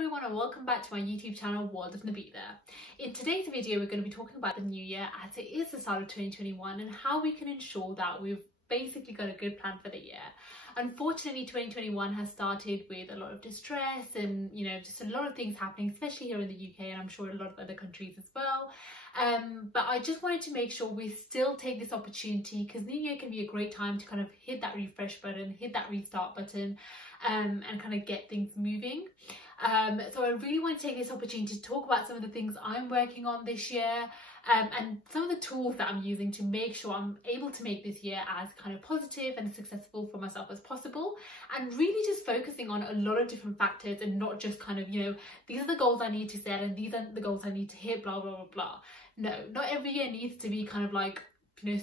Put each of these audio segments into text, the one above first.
everyone and welcome back to my YouTube channel World of Nabila. In today's video we're going to be talking about the new year as it is the start of 2021 and how we can ensure that we've basically got a good plan for the year. Unfortunately 2021 has started with a lot of distress and just a lot of things happening, especially here in the UK and I'm sure a lot of other countries as well. But I just wanted to make sure we still take this opportunity because New Year can be a great time to kind of hit that refresh button, hit that restart button and kind of get things moving. So I really want to take this opportunity to talk about some of the things I'm working on this year and some of the tools that I'm using to make sure I'm able to make this year as kind of positive and successful for myself as possible, and really just focusing on a lot of different factors and not just kind of, these are the goals I need to set and these are the goals I need to hit, blah, blah, blah, blah. No, not every year needs to be kind of like,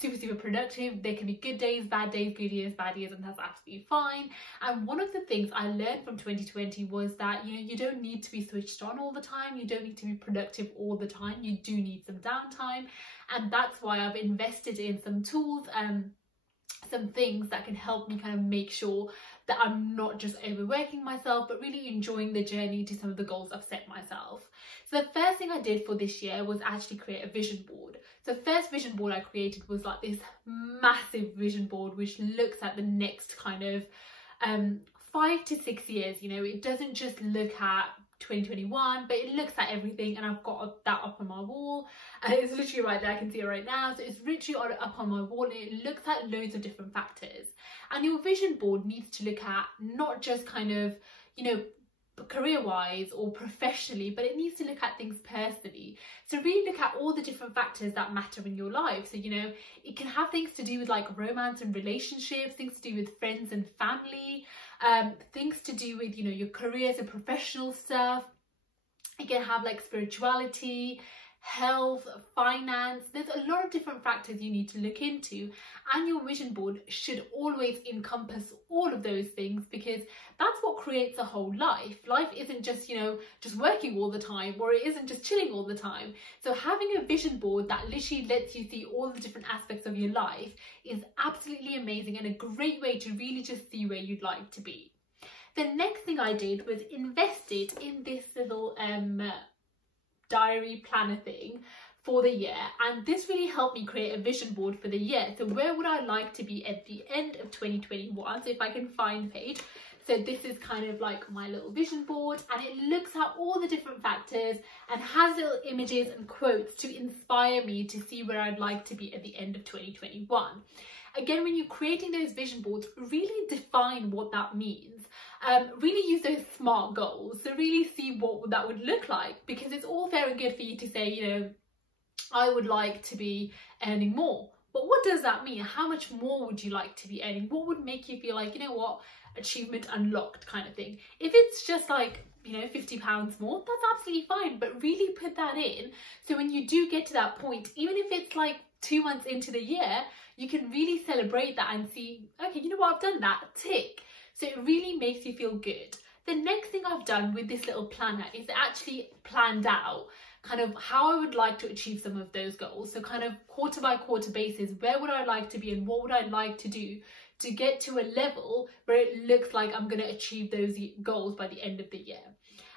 super productive. There can be good days, bad days, good years, bad years, and that's absolutely fine. And one of the things I learned from 2020 was that you don't need to be switched on all the time, you don't need to be productive all the time, you do need some downtime. And that's why I've invested in some tools, some things that can help me kind of make sure that I'm not just overworking myself but really enjoying the journey to some of the goals I've set myself. So the first thing I did for this year was actually create a vision board. So the first vision board I created was like this massive vision board which looks at the next kind of 5 to 6 years. It doesn't just look at 2021 but it looks at everything, and I've got that up on my wall and it's literally right there, I can see it right now. So it's literally up on my wall and it looks at loads of different factors. And your vision board needs to look at not just kind of career-wise or professionally, but it needs to look at things personally. So really look at all the different factors that matter in your life. So it can have things to do with like romance and relationships, things to do with friends and family, things to do with your careers and professional stuff. It can have like spirituality, health, finance. There's a lot of different factors you need to look into, and your vision board should always encompass all of those things because that's what creates a whole life. Life isn't just just working all the time, or it isn't just chilling all the time. So having a vision board that literally lets you see all the different aspects of your life is absolutely amazing and a great way to really just see where you'd like to be. The next thing I did was invested in this little diary planner thing for the year, and this really helped me create a vision board for the year. So where would I like to be at the end of 2021? So if I can find the page, so this is kind of like my little vision board, and it looks at all the different factors and has little images and quotes to inspire me to see where I'd like to be at the end of 2021. Again, when you're creating those vision boards, really define what that means. Really use those SMART goals to really see what that would look like, because it's all fair and good for you to say, I would like to be earning more. But what does that mean? How much more would you like to be earning? What would make you feel like, achievement unlocked kind of thing? If it's just like, £50 more, that's absolutely fine, but really put that in. So when you do get to that point, even if it's like 2 months into the year, you can really celebrate that and see, okay, I've done that, tick. So it really makes you feel good. The next thing I've done with this little planner is actually planned out kind of how I would like to achieve some of those goals. So kind of quarter by quarter basis, where would I like to be and what would I like to do to get to a level where it looks like I'm going to achieve those goals by the end of the year.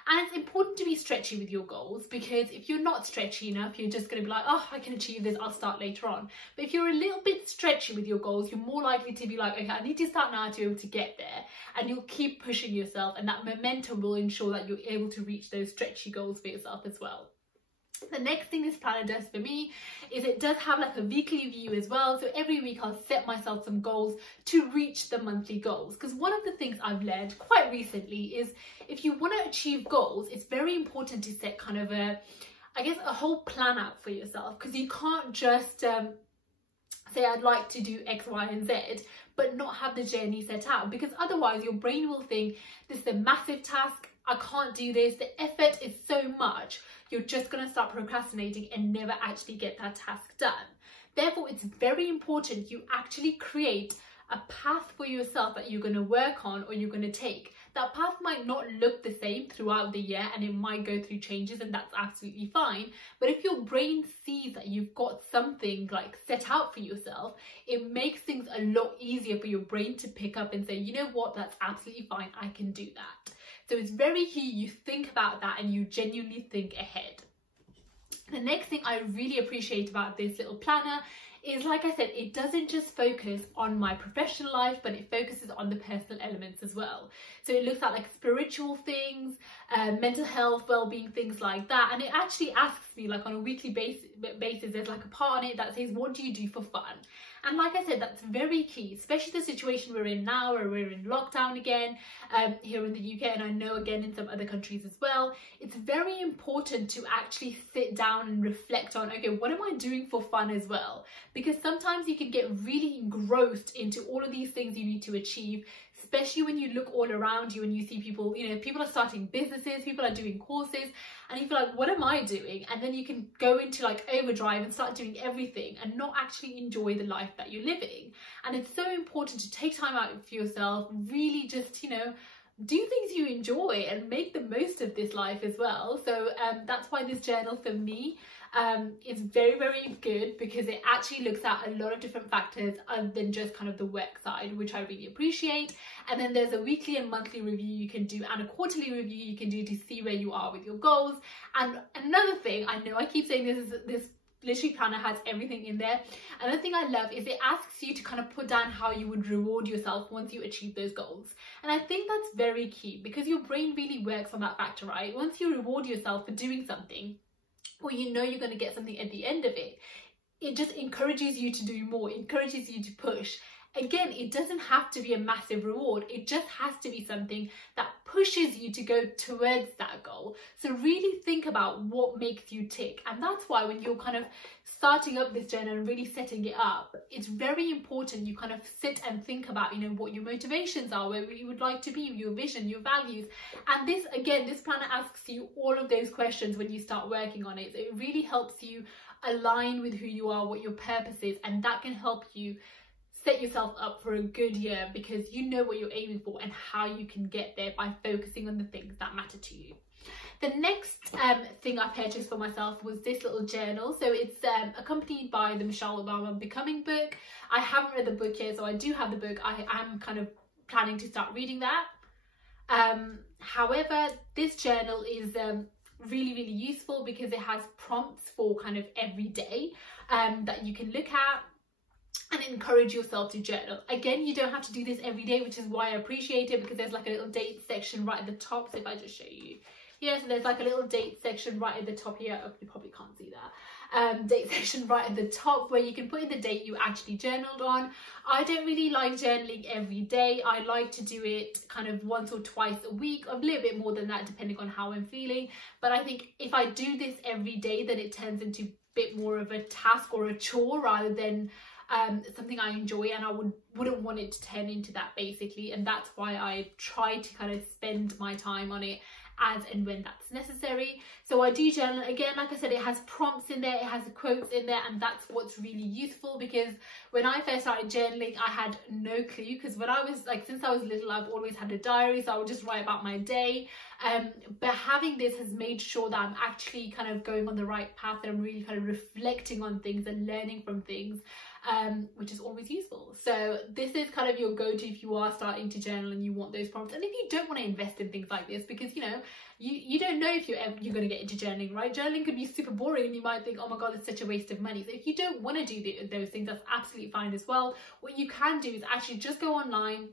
And it's important to be stretchy with your goals, because if you're not stretchy enough, you're just going to be like, oh, I can achieve this, I'll start later on. But if you're a little bit stretchy with your goals, you're more likely to be like, okay, I need to start now to be able to get there. And you'll keep pushing yourself, and that momentum will ensure that you're able to reach those stretchy goals for yourself as well. The next thing this planner does for me is it does have like a weekly view as well. So every week I'll set myself some goals to reach the monthly goals. Because one of the things I've learned quite recently is if you want to achieve goals, it's very important to set kind of a whole plan out for yourself. Because you can't just say I'd like to do X, Y, and Z, but not have the journey set out. Because otherwise your brain will think this is a massive task, I can't do this, the effort is so much, you're just going to start procrastinating and never actually get that task done. Therefore, it's very important you actually create a path for yourself that you're going to work on or you're going to take. That path might not look the same throughout the year and it might go through changes, and that's absolutely fine. But if your brain sees that you've got something like set out for yourself, it makes things a lot easier for your brain to pick up and say, you know what, that's absolutely fine, I can do that. So it's very key you think about that and you genuinely think ahead. The next thing I really appreciate about this little planner is, like I said, it doesn't just focus on my professional life, but it focuses on the personal elements as well. So it looks at like spiritual things, mental health, well-being, things like that. And it actually asks me, like on a weekly basis, there's like a part on it that says, what do you do for fun? And like I said, that's very key, especially the situation we're in now, where we're in lockdown again here in the UK, and I know again in some other countries as well. It's very important to actually sit down and reflect on, okay, what am I doing for fun as well? Because sometimes you can get really engrossed into all of these things you need to achieve, especially when you look all around you and you see people, you know, people are starting businesses, people are doing courses, and you feel like, what am I doing? And then you can go into like overdrive and start doing everything and not actually enjoy the life that you're living. And it's so important to take time out for yourself, really just, you know, do things you enjoy and make the most of this life as well. So that's why this journal for me is very, very good, because it actually looks at a lot of different factors other than just kind of the work side, which I really appreciate. And then there's a weekly and monthly review you can do, and a quarterly review you can do to see where you are with your goals. And another thing, I know I keep saying this, is this literally planner has everything in there. Another thing I love is it asks you to kind of put down how you would reward yourself once you achieve those goals. And I think that's very key, because your brain really works on that factor, right? Once you reward yourself for doing something, or you know you're going to get something at the end of it, it just encourages you to do more, encourages you to push. Again, it doesn't have to be a massive reward. It just has to be something that pushes you to go towards that goal. So really think about what makes you tick. And that's why when you're kind of starting up this journal and really setting it up, it's very important you kind of sit and think about, you know, what your motivations are, where you would like to be, your vision, your values. And this, again, this planner asks you all of those questions when you start working on it. So it really helps you align with who you are, what your purpose is, and that can help you set yourself up for a good year, because you know what you're aiming for and how you can get there by focusing on the things that matter to you. The next thing I purchased for myself was this little journal. So it's accompanied by the Michelle Obama Becoming book. I haven't read the book yet, so I do have the book. I am kind of planning to start reading that. However, this journal is really, really useful because it has prompts for kind of every day that you can look at and encourage yourself to journal. Again, you don't have to do this every day, which is why I appreciate it, because there's like a little date section right at the top. So if I just show you here, so there's like a little date section right at the top here. Oh, you probably can't see that. Date section right at the top where you can put in the date you actually journaled on. I don't really like journaling every day. I like to do it kind of once or twice a week, a little bit more than that depending on how I'm feeling. But I think if I do this every day, then it turns into a bit more of a task or a chore rather than something I enjoy, and I wouldn't want it to turn into that basically. And that's why I try to kind of spend my time on it as and when that's necessary. So I do journal. Again, like I said, it has prompts in there, it has quotes in there, and that's what's really useful, because when I first started journaling I had no clue, because when I was like, since I was little, I've always had a diary, so I would just write about my day. But having this has made sure that I'm actually kind of going on the right path, and I'm really kind of reflecting on things and learning from things, which is always useful. So this is kind of your go-to if you are starting to journal and you want those prompts. And if you don't want to invest in things like this, because you know you don't know if you're going to get into journaling, right? Journaling could be super boring and you might think, oh my god, it's such a waste of money. So if you don't want to do those things, that's absolutely fine as well. What you can do is actually just go online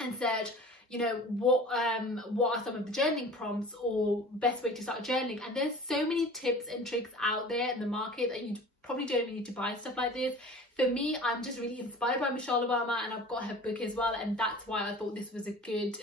and search, you know, what are some of the journaling prompts or best way to start journaling. And there's so many tips and tricks out there in the market that you probably don't even need to buy stuff like this. For me, I'm just really inspired by Michelle Obama, and I've got her book as well, and that's why I thought this was a good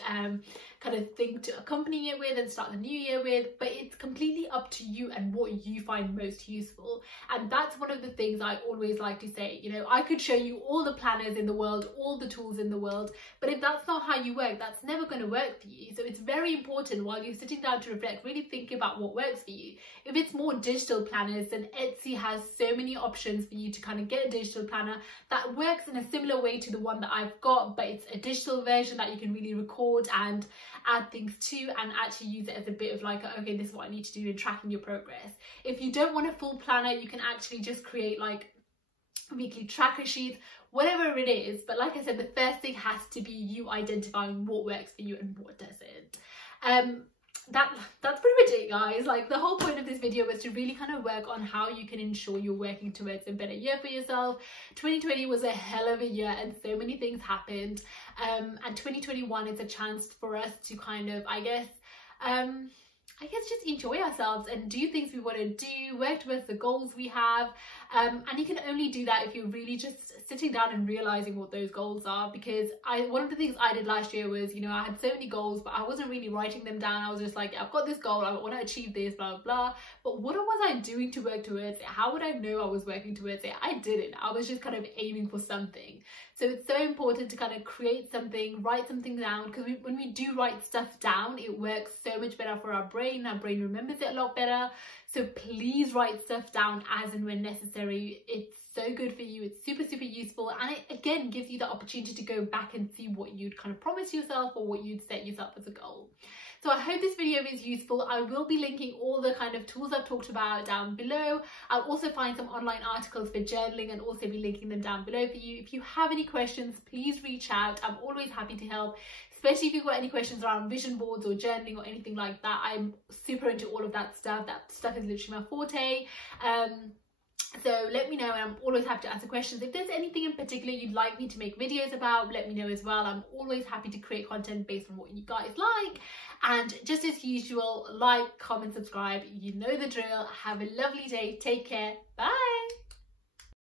kind of thing to accompany it with and start the new year with. But it's completely up to you and what you find most useful. And that's one of the things I always like to say. You know, I could show you all the planners in the world, all the tools in the world, but if that's not how you work, that's never going to work for you. So it's very important, while you're sitting down to reflect, really think about what works for you. If it's more digital planners, then Etsy has so many options for you to kind of get a digital planner that works in a similar way to the one that I've got, but it's a digital version that you can really record and add things to, and actually use it as a bit of like, okay, this is what I need to do in tracking your progress. If you don't want a full planner, you can actually just create like weekly tracker sheets, whatever it is. But like I said, the first thing has to be you identifying what works for you and what doesn't. That's pretty much it, guys. Like, the whole point of this video was to really kind of work on how you can ensure you're working towards a better year for yourself. 2020 was a hell of a year and so many things happened, and 2021 is a chance for us to kind of, I guess just enjoy ourselves and do things we want to do, work towards the goals we have, and you can only do that if you're really just sitting down and realizing what those goals are. Because one of the things I did last year was, you know, I had so many goals, but I wasn't really writing them down. I was just like, I've got this goal, I want to achieve this, blah blah blah, but what was I doing to work towards it? How would I know I was working towards it? I didn't. I was just kind of aiming for something. So it's so important to kind of create something, write something down, because when we do write stuff down, it works so much better for our brain. Our brain remembers it a lot better. So please write stuff down as and when necessary. It's so good for you. It's super, super useful. And it, again, gives you the opportunity to go back and see what you'd kind of promise yourself or what you'd set yourself as a goal. So I hope this video is useful. I will be linking all the kind of tools I've talked about down below. I'll also find some online articles for journaling and also be linking them down below for you. If you have any questions, please reach out. I'm always happy to help, especially if you've got any questions around vision boards or journaling or anything like that. I'm super into all of that stuff. That stuff is literally my forte. So let me know, and I'm always happy to answer questions. If there's anything in particular you'd like me to make videos about, let me know as well. I'm always happy to create content based on what you guys like. And just as usual, like, comment, subscribe. You know the drill. Have a lovely day. Take care. Bye.